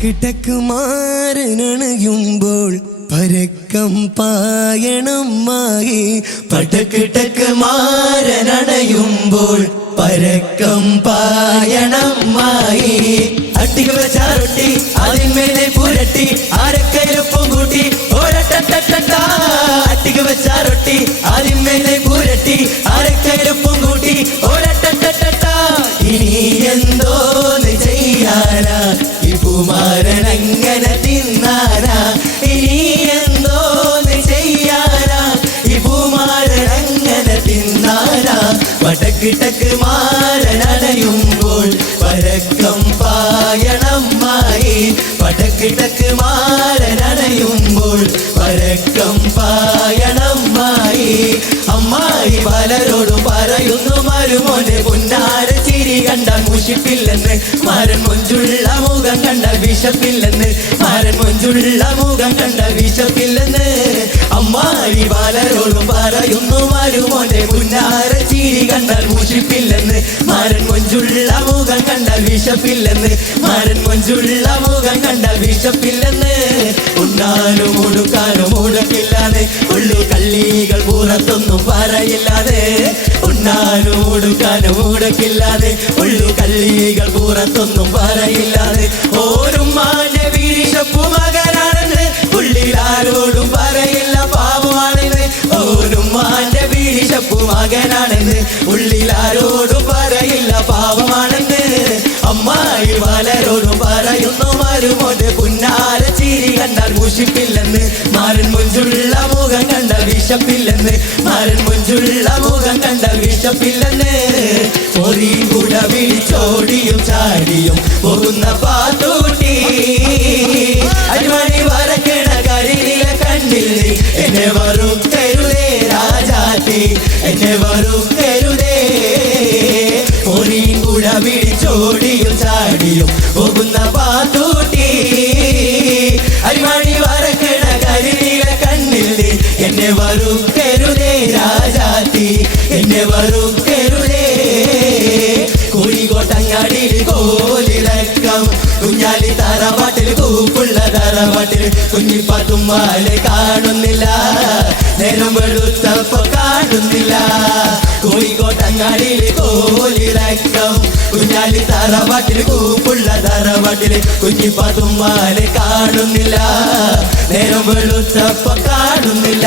ടക്ക് മാറിനണയുമ്പോൾ പരക്കം പായണം മായി പടക്ക് ടക്ക് മാറനണയുമ്പോൾ പരക്കം പായണം മായി അട്ടിക വെച്ചാറൊട്ടി അതിന്മേലെ പുരട്ടി ആരക്കയിലൊപ്പം വടക്കിട്ടക്ക് മാരനടയുമ്പോൾ പരക്കം പായണമായി വടക്കിട്ടക്ക് മാരനടയുമ്പോൾ പരക്കം പായണമായി അമ്മായി പലരോടും പറയുന്നു മരുമോനെ പുന്നാര ചിരി കണ്ടാൽ മുഷിപ്പില്ലെന്ന്. മാരൻ മൊഞ്ചുള്ള മുഖം കണ്ടാൽ വിശപ്പില്ലെന്ന്. മാരൻ മൊഞ്ചുള്ള മുഖം കണ്ടാൽ വിശപ്പില്ലെന്ന്. മാരൻ മൊഞ്ചുള്ള മുഖം കണ്ടാൽ വിശപ്പില്ലെന്ന്. മാരൻ മൊഞ്ചുള്ള മുഖം കണ്ടാൽ വിശപ്പില്ലെന്ന്. ഉണ്ണാനും ഉടുക്കാനും ഉടുക്കില്ലാതെ ഉള്ളു കള്ളികൾ പുറത്തൊന്നും പറയില്ലാതെ ഉണ്ണാനും ഉടുക്കാനും ഉടുക്കില്ലാതെ ഉള്ളു കള്ളികൾ പുറത്തൊന്നും പറയില്ലാതെ മകനാണെന്ന് ഉള്ളിലാരോടും പറയില്ല പാവമാണെന്ന് അമ്മായി പലരോടും പറയുന്നു മരുമോന്റെ പുന്നാര ചിരി കണ്ടാൽ മുഷിപ്പില്ലെന്ന് മാരൻ മുഞ്ചുള്ള മുഖം കണ്ട വിശപ്പില്ലെന്ന് മാരൻ മുഞ്ചുള്ള മുഖം കണ്ട വിശപ്പില്ലെന്ന്. പൊറി കുട വിളിച്ചോടിയും ചാടിയും പോകുന്ന പാത്തൂട്ടി. അടിമണി വരക്കണ കരിയിലെ കണ്ണിൽ എന്നെ രാജാത്തി എന്നെ വറുക്കരുതേ പൊറിയും കുട വിളിച്ചോടിയും ചാടിയും പോകുന്ന പാത്തൂട്ടി. അരിമണി വരക്കണ കരിയിലെ കണ്ണിൽ എന്നെ വറുക്കരുതേ രാജാത്തി. എന്നെ വറുക്കരുതേ കുഴികോട്ടങ്ങാടിയിൽ കോലിളക്കം. കുഞ്ഞാലി തറവാട്ടിൽ കൂപ്പുള്ള തറവാട്ടിൽ കുഞ്ഞിപ്പത്തുമ്മാലെ കാണുന്നില്ല. നേരം വെളുത്തപ്പോ കുഞ്ഞാലി തറവാട്ടിൽ കൂപ്പുള്ള തറവാട്ടിൽ കുഞ്ഞിപ്പതുമാലെ കാണുന്നില്ല. നേരം വെളുത്തപ്പ കാണുന്നില്ല.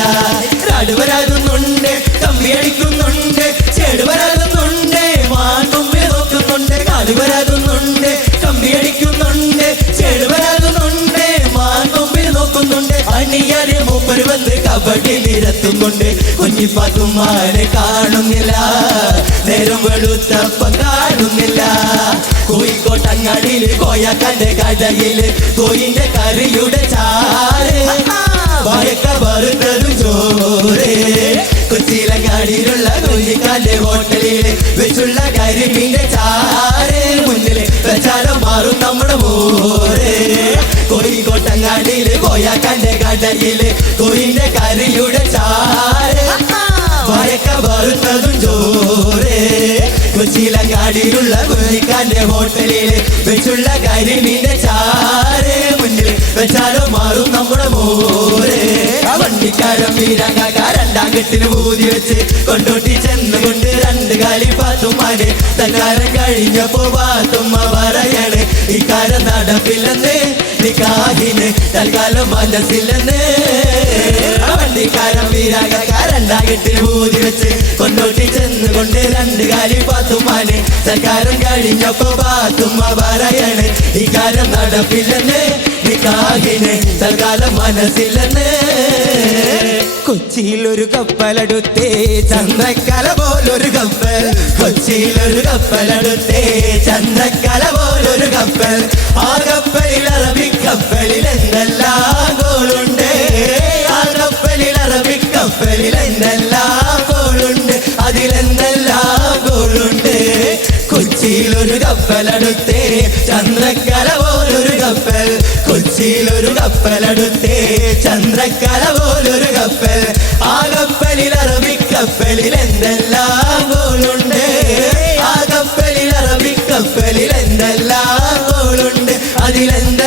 രാടുവരാകുന്നുണ്ട് കമ്പിയടിക്കുന്നുണ്ട് ചേടുവരാകുന്നുണ്ട് മാണ്ടുമ്പി നോക്കുന്നുണ്ട് കാടുവരാകുന്നുണ്ട് കമ്പിയടിക്കുന്നുണ്ട് ചേടുവരാകുന്നുണ്ട് മാണ്ടുമ്പി നോക്കുന്നുണ്ട് അണിയാരെ മൂപ്പര് വന്ന് കബഡി നിരത്തുന്നുണ്ട്. കുഞ്ഞിപ്പതുമാലെ കാണുന്നില്ല. നേരം വെളുത്തപ്പ കോഴിക്കോട്ടങ്ങാടിയിൽ കോയക്കാന്റെ കടയിൽ കോയിന്റെ കറിയുടെ ചാറ്. വായക്ക വറുത്തതും ചോറ്. കൊച്ചിയിലങ്ങാടിയിലുള്ള കുഞ്ഞിക്കാന്റെ ഹോട്ടലിൽ വെച്ചുള്ള കരിമീന്റെ ചാറ്. മുന്നിൽ വെച്ചാലും മാറും നമ്മുടെ മോര് കോഴിക്കോട്ടങ്ങാടിയിൽ കോയാക്കാന്റെ കടയിൽ കോയിന്റെ വെച്ചാലോ മാറും നമ്മുടെ മോര്. വണ്ടിക്കാരൻ വീരങ്കാക്ക രണ്ടാം കെട്ടിന് പൂതി വെച്ച് കൊണ്ടോട്ടി ചെന്ന് കൊണ്ട് രണ്ട് കാലി പാത്തുമാര് തൽക്കാലം കഴിഞ്ഞപ്പോ പാത്തുമ്മ പറയണ് ഇക്കാലം നടപ്പില്ലെന്ന് നിക്കാഹിന് തൽക്കാലം മനസ്സില്ലെന്ന്. വണ്ടിക്കാരൻ വീരാകാക്ക രണ്ടാം കെട്ടിന് പൂതി വെച്ച് കൊണ്ടോട്ടി ചെന്ന് കൊണ്ട് രണ്ട് കാലി പാത്തുമാന് തൽക്കാലം കഴിഞ്ഞപ്പോ പാത്തുമ്മ പറയണ് ഇക്കാലം നടപ്പില്ലെന്ന് നിക്കാഹിന് തൽക്കാലം കൊച്ചിയിൽ ഒരു കപ്പലടുത്തേ ചന്ദ്രക്കല പോലൊരു കപ്പൽ. കൊച്ചിയിൽ ഒരു കപ്പലടുത്തേ ചന്ദ്രക്കല പോലൊരു കൊച്ചിയിലൊരു കപ്പലടുത്തേ ചന്ദ്രക്കല പോലൊരു കപ്പൽ. ആ കപ്പലിൽ അറബിക്കപ്പലിൽ എന്തെല്ലാം പോലുണ്ട്? ആ കപ്പലിൽ അറബിക്കപ്പലിൽ എന്തെല്ലാം പോലുണ്ട്? അതിലെന്തെല്ലാം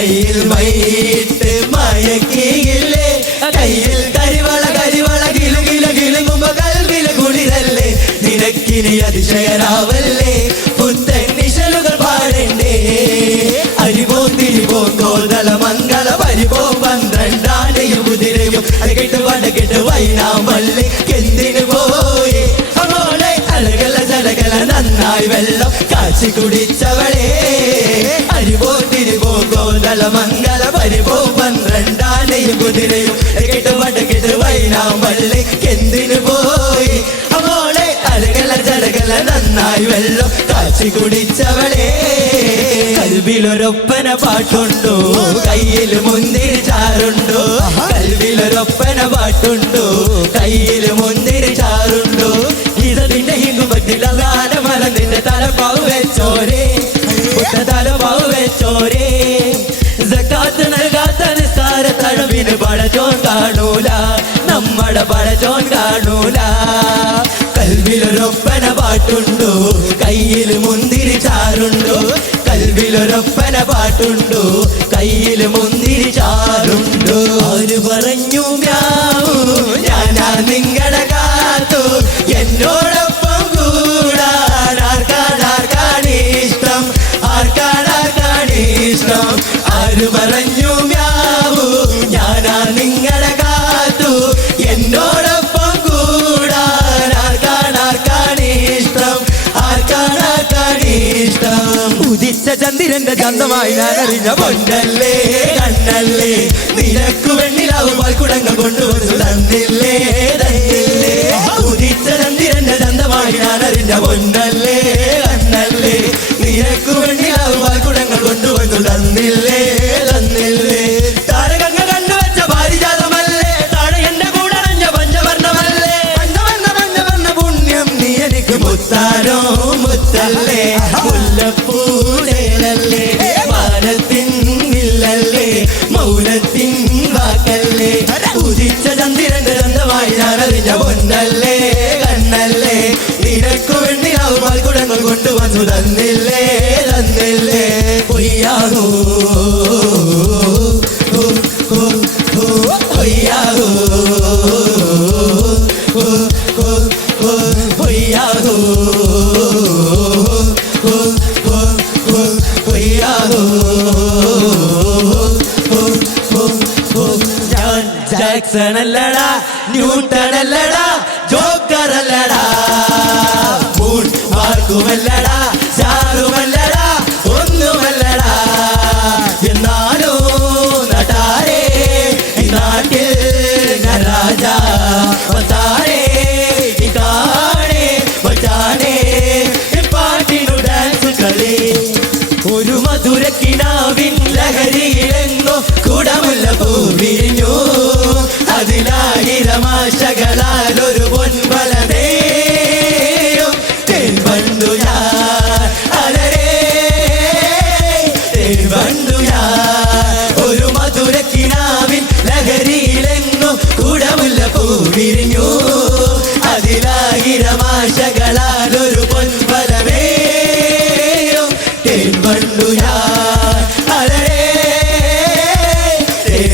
കയ്യിൽ മൈയിട്ട് മയക്കിയില്ലേ കയ്യിൽ കരിവള കരിവള കിലു കിലു കിലുങ്ങുമ്പോ കൽവില കുളിരല്ലേ. നിനക്കിനി അതിശയനാവല്ലേ. പുത്തൻ നിശലുകൾ പാടണ്ടേ. അരിപോ തിരിപോ കോതല മംഗള പരിപോ പന്ത്രണ്ടാണ്ടയും കുതിരയും. അഴകിട്ട് വടകിട്ട് വൈനാമല്ലേ എന്തിനു പോയി? അമോളെ അഴകല ചടകല നന്നായി വെള്ളം. കാച്ചി കുടിച്ചവളെ മംഗള പരിപോ പന്ത്രണ്ടാനയും കുതിരയും കേട്ട് മടക്കിട്ട് വൈനാം വൈനാമല്ലി എന്തിനു പോയി? അവളെ അലകല ചടകല നന്നായി വെള്ളം കാച്ചി കുടിച്ചവളെ. കൽവിലൊരൊപ്പന പാട്ടുണ്ടോ? കയ്യിൽ മുന്തിരി ചാറുണ്ടോ? കൽവിലൊരൊപ്പന പാട്ടുണ്ടോ? കയ്യിൽ മുന്തിരി ചാറുണ്ടോ? ഇതതിന്റെ പറ്റില്ല നിന്റെ തലപ്പാവ് വെച്ചോരേ. പഴച്ചോൻ കാണൂല നമ്മടെ പഴജോൻ കാണൂല. കൽവിലൊരൊപ്പന പാട്ടുണ്ടോ? ഉദിച്ച ചന്ദ്രന്റെ ചന്തമായി ഞാൻ അറിഞ്ഞ പൊന്നല്ലേ കണ്ണല്ലേ. നിനക്കു വെണ്ണിലാവും പാൽക്കുടങ്ങൾ കൊണ്ടുവന്നു തന്നില്ലേ തന്നില്ലേ. ഉദിച്ച ചന്ദ്രന്റെ ചന്തമായി ഞാൻ അറിഞ്ഞ പൊന്നല്ലേ കണ്ണല്ലേ. നിനക്കു വെണ്ണിലാവും പാൽക്കുടങ്ങൾ കൊണ്ടുവന്നു തന്നില്ലേ. കൊണ്ടുവന്നു തന്നില്ലേ തന്നില്ലേ പൊയ്യാകോ. പൊയ്യാകോ. പൊയ്യാകോ. പൊയ്യാകോ. ഞാൻ ജാക്സൺ അല്ലടാ ന്യൂട്ടൺ അല്ലടാ. വണ്ടു ഞാൻ ഒരു മധുരക്കിനാവിൻ ലഹരിയിലെങ്ങും കുടമുല്ല പൂ വിരിഞ്ഞു അതിലായിരമാശകളാൽ ഒരു പൊൻപലമേയോ തേൻ വണ്ടു ഞാൻ അലരേ. തേൻ